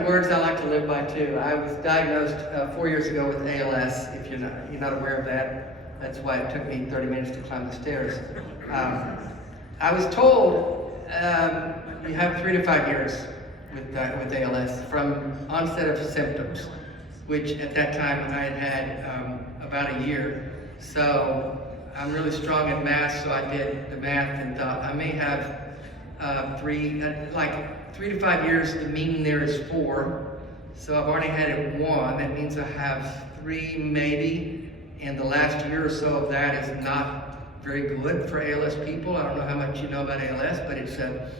Words I like to live by too. I was diagnosed 4 years ago with ALS. If you're not aware of that, that's why it took me 30 minutes to climb the stairs. I was told you have 3 to 5 years with ALS from onset of symptoms, which at that time I had about a year. So I'm really strong in math, so I did the math and thought I may have 3 to 5 years. The mean there is 4, so I've already had it 1. That means I have 3 maybe, and the last year or so of that is not very good for ALS people. I don't know how much you know about ALS, but it's a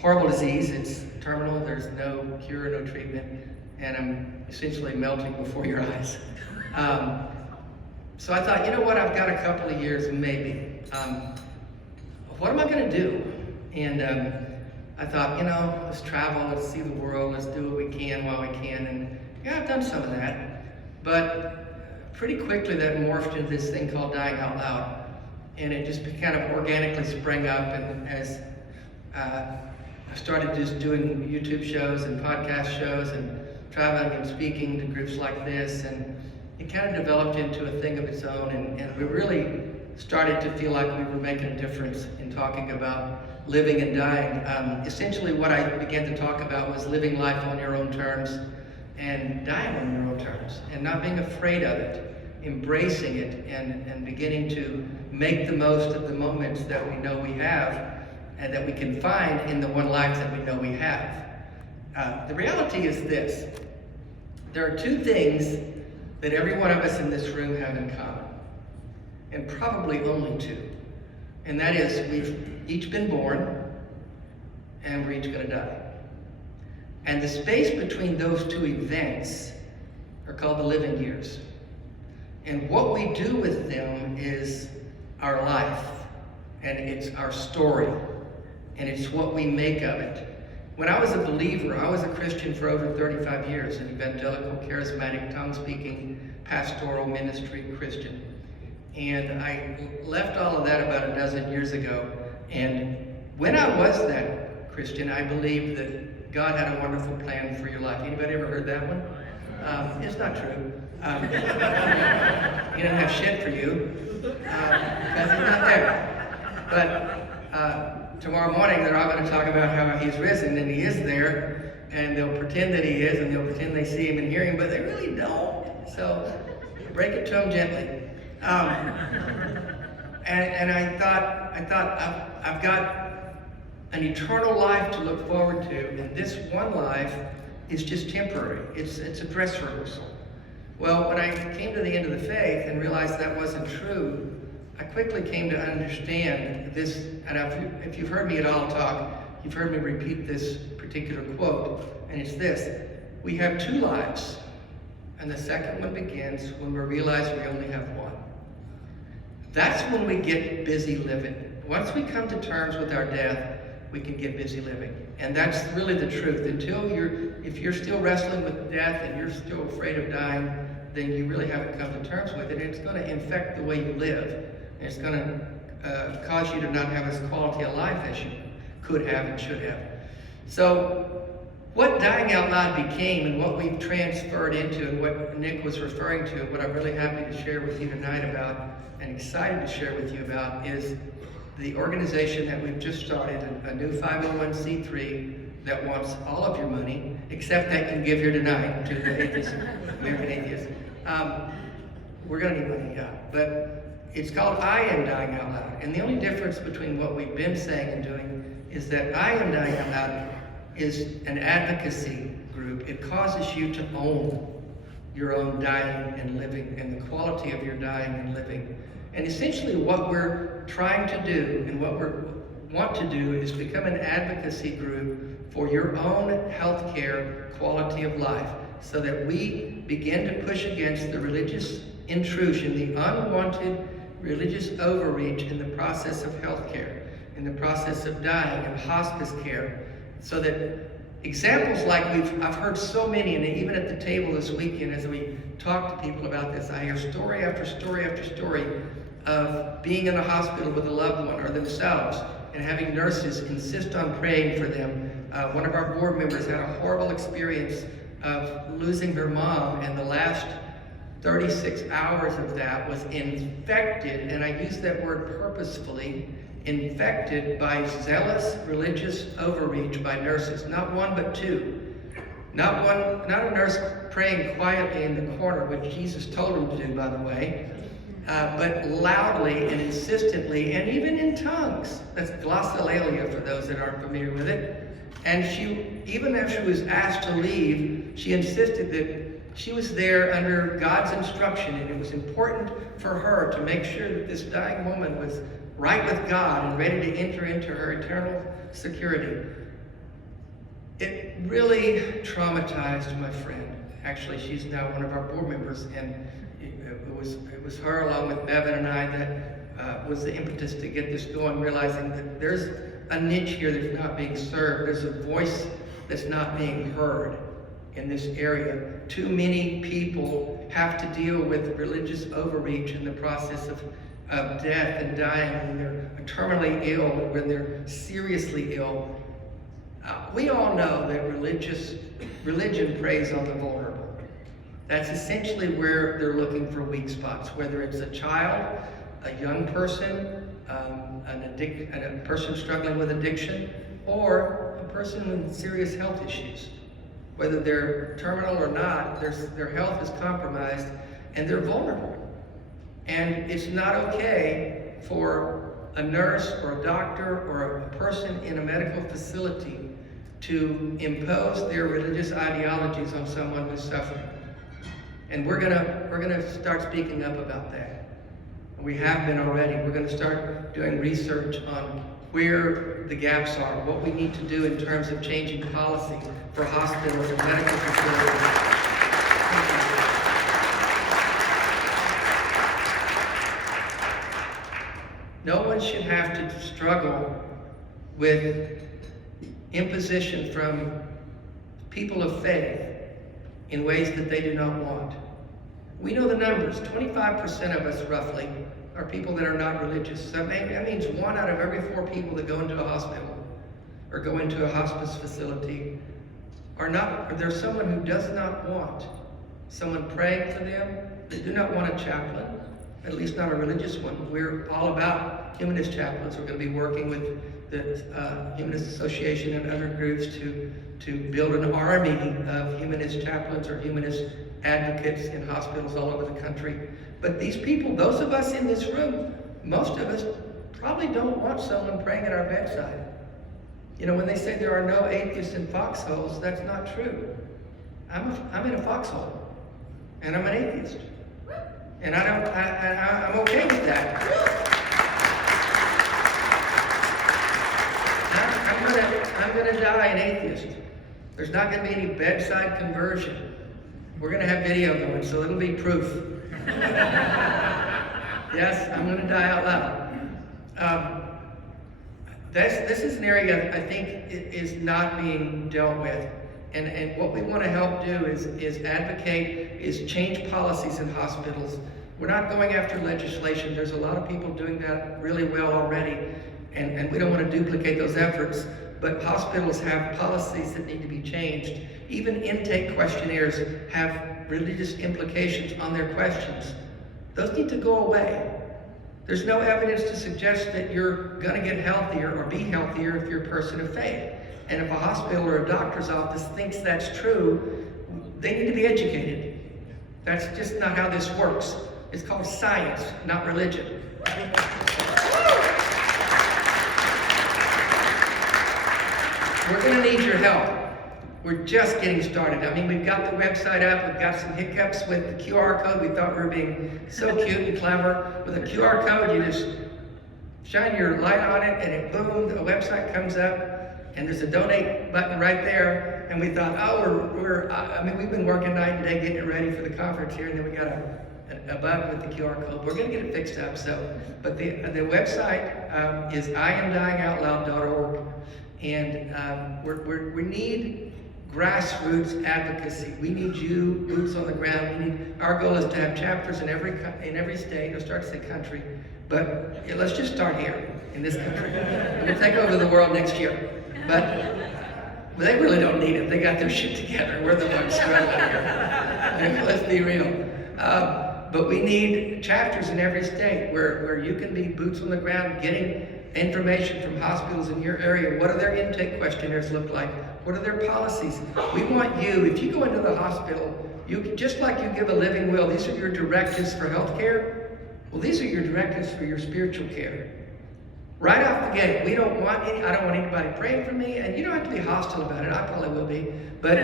horrible disease. It's terminal. There's no cure, no treatment, and I'm essentially melting before your eyes. So I thought, you know what, I've got a couple of years maybe. What am I going to do? And I thought, let's travel, let's see the world, let's do what we can while we can. And yeah, I've done some of that. But pretty quickly that morphed into this thing called dying out loud. And it just kind of organically sprang up. And as I started just doing YouTube shows and podcast shows and traveling and speaking to groups like this, and it kind of developed into a thing of its own. And we really started to feel like we were making a difference in talking about living and dying. Essentially what I began to talk about was living life on your own terms and dying on your own terms, and not being afraid of it, embracing it, and beginning to make the most of the moments that we know we have and that we can find in the one life that we know we have. The reality is this: there are 2 things that every one of us in this room have in common, and probably only 2. And that is, we've each been born, and we're each going to die. And the space between those 2 events are called the living years. And what we do with them is our life, and it's our story, and it's what we make of it. When I was a believer, I was a Christian for over 35 years, an evangelical, charismatic, tongue-speaking, pastoral ministry Christian. And I left all of that about a dozen years ago. And when I was that Christian, I believed that God had a wonderful plan for your life. Anybody ever heard that one? It's not true. He doesn't have shit for you because he's not there. But tomorrow morning, they're all going to talk about how he's risen, and he is there, and they'll pretend that he is, and they'll pretend they see him and hear him, but they really don't. So break it to them gently. And I thought I've got an eternal life to look forward to, and this one life is just temporary. It's a dress rehearsal. Well, when I came to the end of the faith and realized that wasn't true, I quickly came to understand this. And if you've heard me at all talk, you've heard me repeat this particular quote, and it's this: we have 2 lives, and the second one begins when we realize we only have one. That's when we get busy living. Once we come to terms with our death, we can get busy living. And that's really the truth. If you're still wrestling with death and you're still afraid of dying, then you really haven't come to terms with it. And it's going to infect the way you live. And it's going to cause you to not have as quality a life as you could have and should have. So what dying out loud became, and what we've transferred into, and what Nick was referring to, and what I'm really happy to share with you tonight about, and excited to share with you about, is the organization that we've just started, a new 501c3 that wants all of your money, except that you give here tonight to the atheists, American Atheist. We're going to need money, yeah. But it's called I Am Dying Out Loud. And the only difference between what we've been saying and doing is that I Am Dying Out Loud is an advocacy group. It causes you to own your own dying and living, and the quality of your dying and living. And essentially what we're trying to do, and what we want to do, is become an advocacy group for your own healthcare quality of life, so that we begin to push against the religious intrusion, the unwanted religious overreach in the process of healthcare, in the process of dying and hospice care, so that examples like I've heard so many, and even at the table this weekend as we talk to people about this, I hear story after story after story of being in a hospital with a loved one or themselves, and having nurses insist on praying for them. One of our board members had a horrible experience of losing her mom, and the last 36 hours of that was infected, and I use that word purposefully, infected by zealous religious overreach by nurses. Not one, but two. Not a nurse praying quietly in the corner, which Jesus told him to do, by the way, but loudly and insistently, and even in tongues. That's glossolalia for those that aren't familiar with it. And she, even after she was asked to leave, she insisted that she was there under God's instruction, and it was important for her to make sure that this dying woman was right with God and ready to enter into her eternal security. It really traumatized my friend. Actually, she's now one of our board members, and it was her along with Bevan and I that was the impetus to get this going, realizing that there's a niche here that's not being served. There's a voice that's not being heard in this area. Too many people have to deal with religious overreach in the process of death and dying, when they're terminally ill, or when they're seriously ill. We all know that religion preys on the vulnerable. That's essentially where they're looking for weak spots, whether it's a child, a young person, a person struggling with addiction, or a person with serious health issues. Whether they're terminal or not, their health is compromised and they're vulnerable. And it's not okay for a nurse or a doctor or a person in a medical facility to impose their religious ideologies on someone who's suffering. And we're gonna start speaking up about that. We have been already. We're gonna start doing research on where the gaps are, what we need to do in terms of changing policy for hospitals and medical facilities. No one should have to struggle with imposition from people of faith in ways that they do not want. We know the numbers. 25% of us, roughly, are people that are not religious. So that means 1 out of every 4 people that go into a hospital or go into a hospice facility are not, or there's someone who does not want someone praying for them. They do not want a chaplain, at least not a religious one. We're all about humanist chaplains. We're going to be working with the Humanist Association and other groups to build an army of humanist chaplains or humanist advocates in hospitals all over the country. But these people, those of us in this room, most of us probably don't want someone praying at our bedside. You know, when they say there are no atheists in foxholes, that's not true. I'm in a foxhole, and I'm an atheist. And I'm okay with that. I'm gonna die an atheist. There's not gonna be any bedside conversion. We're gonna have video going, so it'll be proof. Yes, I'm gonna die out loud. This is an area I think is not being dealt with. And what we want to help do is advocate, is change policies in hospitals. We're not going after legislation. There's a lot of people doing that really well already, and we don't want to duplicate those efforts. But hospitals have policies that need to be changed. Even intake questionnaires have religious implications on their questions. Those need to go away. There's no evidence to suggest that you're going to get healthier or be healthier if you're a person of faith. And if a hospital or a doctor's office thinks that's true, they need to be educated. That's just not how this works. It's called science, not religion. We're going to need your help. We're just getting started. I mean, we've got the website up. We've got some hiccups with the QR code. We thought we were being so cute and clever. With a QR code, you just shine your light on it, and it boom, a website comes up. And there's a donate button right there, and we thought, oh, we've been working night and day getting it ready for the conference here, and then we got a button with the QR code. We're going to get it fixed up. But the website is iamdyingoutloud.org, and we need grassroots advocacy. We need you, boots on the ground. Our goal is to have chapters in every state, or start to say country, but let's just start here in this country. We're going to take over the world next year. But But they really don't need it. They got their shit together. We're the ones struggling here. Let's be real. But we need chapters in every state where you can be boots on the ground getting information from hospitals in your area. What do their intake questionnaires look like? What are their policies? We want you, if you go into the hospital, you just like you give a living will, these are your directives for health care. Well, these are your directives for your spiritual care. Right off the gate, I don't want anybody praying for me, and you don't have to be hostile about it. I probably will be, but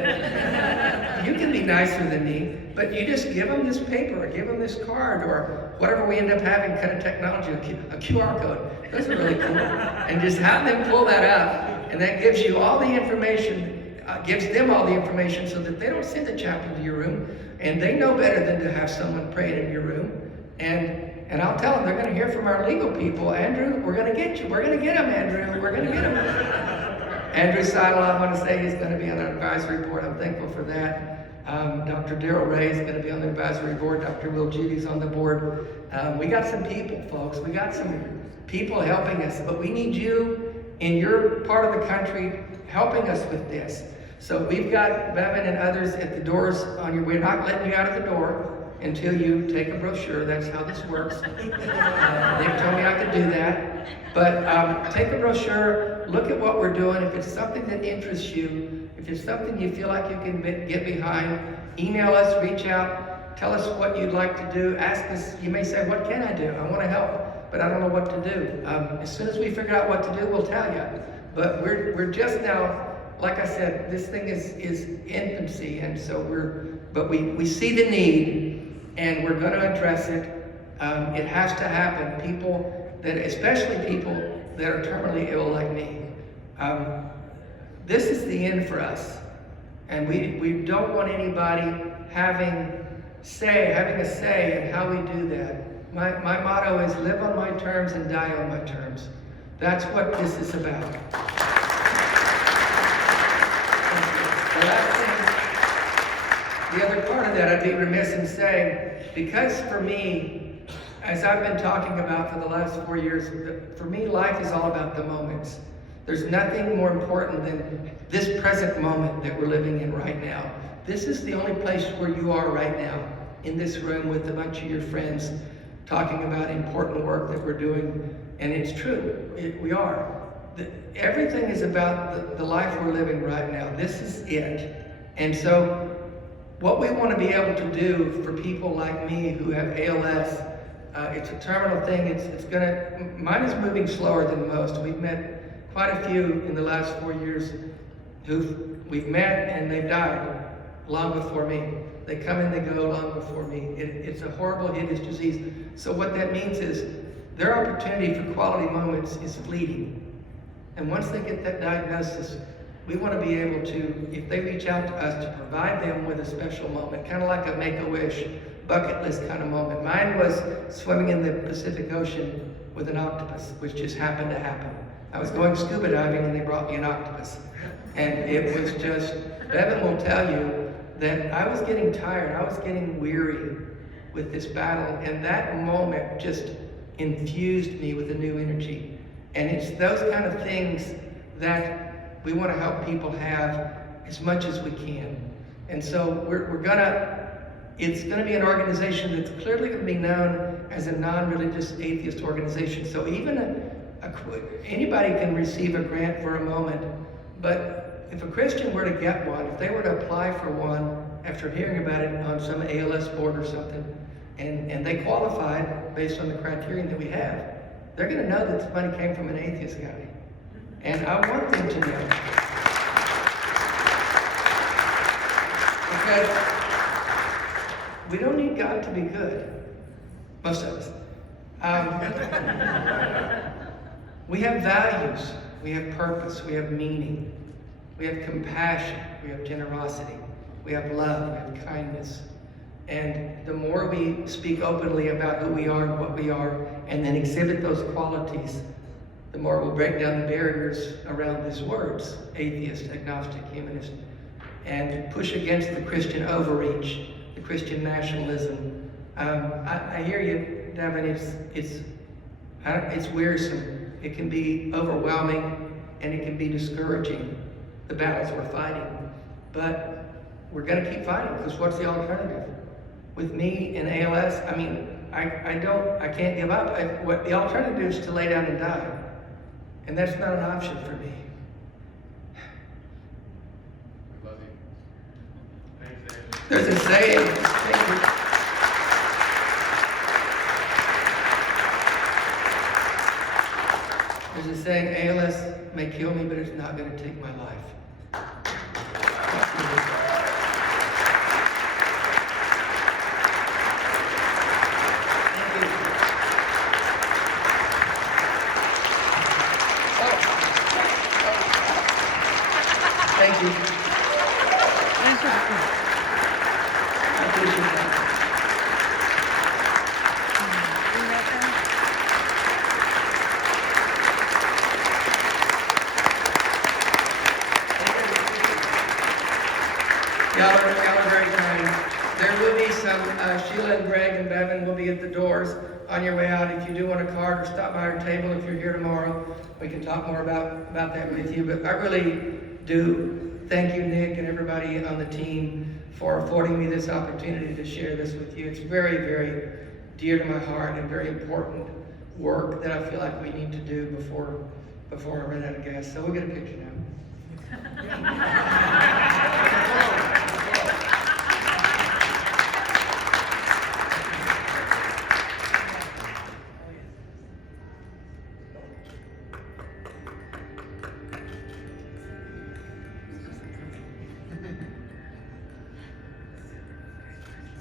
you can be nicer than me. But you just give them this paper, or give them this card, or whatever we end up having, kind of technology, a QR code. Those are really cool. And just have them pull that up, and that gives you all the information, gives them all the information so that they don't send the chaplain to your room, and they know better than to have someone praying in your room. And I'll tell them, they're going to hear from our legal people. Andrew, we're going to get you. We're going to get him, Andrew. We're going to get him. Andrew Seidel, I want to say he's going to be on our advisory board. I'm thankful for that. Dr. Darrell Ray is going to be on the advisory board. Dr. Will Judy's on the board. We got some people, folks. We got some people helping us. But we need you in your part of the country helping us with this. So we've got Bevan and others at the doors on your, we're not letting you out of the door until you take a brochure. That's how this works. They told me I could do that. But take a brochure, look at what we're doing. If it's something that interests you, if it's something you feel like you can get behind, email us, reach out, tell us what you'd like to do, ask us. You may say, what can I do? I want to help, but I don't know what to do. As soon as we figure out what to do, we'll tell you. But we're just now, like I said, this thing is infancy, and so we see the need, and we're going to address it. It has to happen. Especially people that are terminally ill like me. This is the end for us. And we don't want anybody having a say in how we do that. My motto is live on my terms and die on my terms. That's what this is about. The last thing, the other part of that, I'd be remiss in saying, because for me, as I've been talking about for the last 4 years, for me, life is all about the moments. There's nothing more important than this present moment that we're living in right now. This is the only place where you are right now, in this room with a bunch of your friends, talking about important work that we're doing. And it's true, we are. Everything is about the life we're living right now. This is it. And so, what we want to be able to do for people like me who have ALS, it's a terminal thing. Mine is moving slower than most. We've met quite a few in the last 4 years who we've met and they've died long before me. They come and they go long before me. It's a horrible, hideous disease. So what that means is their opportunity for quality moments is fleeting. And once they get that diagnosis, we want to be able to, if they reach out to us, to provide them with a special moment, kind of like a Make-A-Wish bucket list kind of moment. Mine was swimming in the Pacific Ocean with an octopus, which just happened to happen. I was going scuba diving and they brought me an octopus. And it was just, Bevan will tell you that I was getting tired, I was getting weary with this battle, and that moment just infused me with a new energy. And it's those kind of things that we want to help people have as much as we can. And so it's going to be an organization that's clearly going to be known as a non-religious atheist organization. So even anybody can receive a grant for a moment, but if a Christian were to get one, if they were to apply for one after hearing about it on some ALS board or something, and they qualified based on the criterion that we have, they're going to know that this money came from an atheist guy. And I want them to know. Because we don't need God to be good. Most of us. We have values. We have purpose. We have meaning. We have compassion. We have generosity. We have love. We have kindness. And the more we speak openly about who we are and what we are, and then exhibit those qualities, the more we'll break down the barriers around these words, atheist, agnostic, humanist, and push against the Christian overreach, the Christian nationalism. I hear you, Devin, it's wearisome. It can be overwhelming, and it can be discouraging. the battles we're fighting. But we're going to keep fighting, because what's the alternative? With me and ALS, I mean, I can't give up. What the alternative is to lay down and die. And that's not an option for me. We love you. Thanks, Dave. There's a saying. Thank you. There's a saying, ALS may kill me, but it's not going to take my life. Thank you. I appreciate that. Y'all are very kind. There will be some, Sheila and Greg and Bevan will be at the doors on your way out. If you do want a card, or stop by our table if you're here tomorrow, we can talk more about that with you. But I really do thank you, Nick, and everybody on the team for affording me this opportunity to share this with you. It's very, very dear to my heart and very important work that I feel like we need to do before I run out of gas. So we'll get a picture now.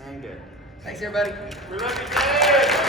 And good. Thanks, everybody. We love you, Dave.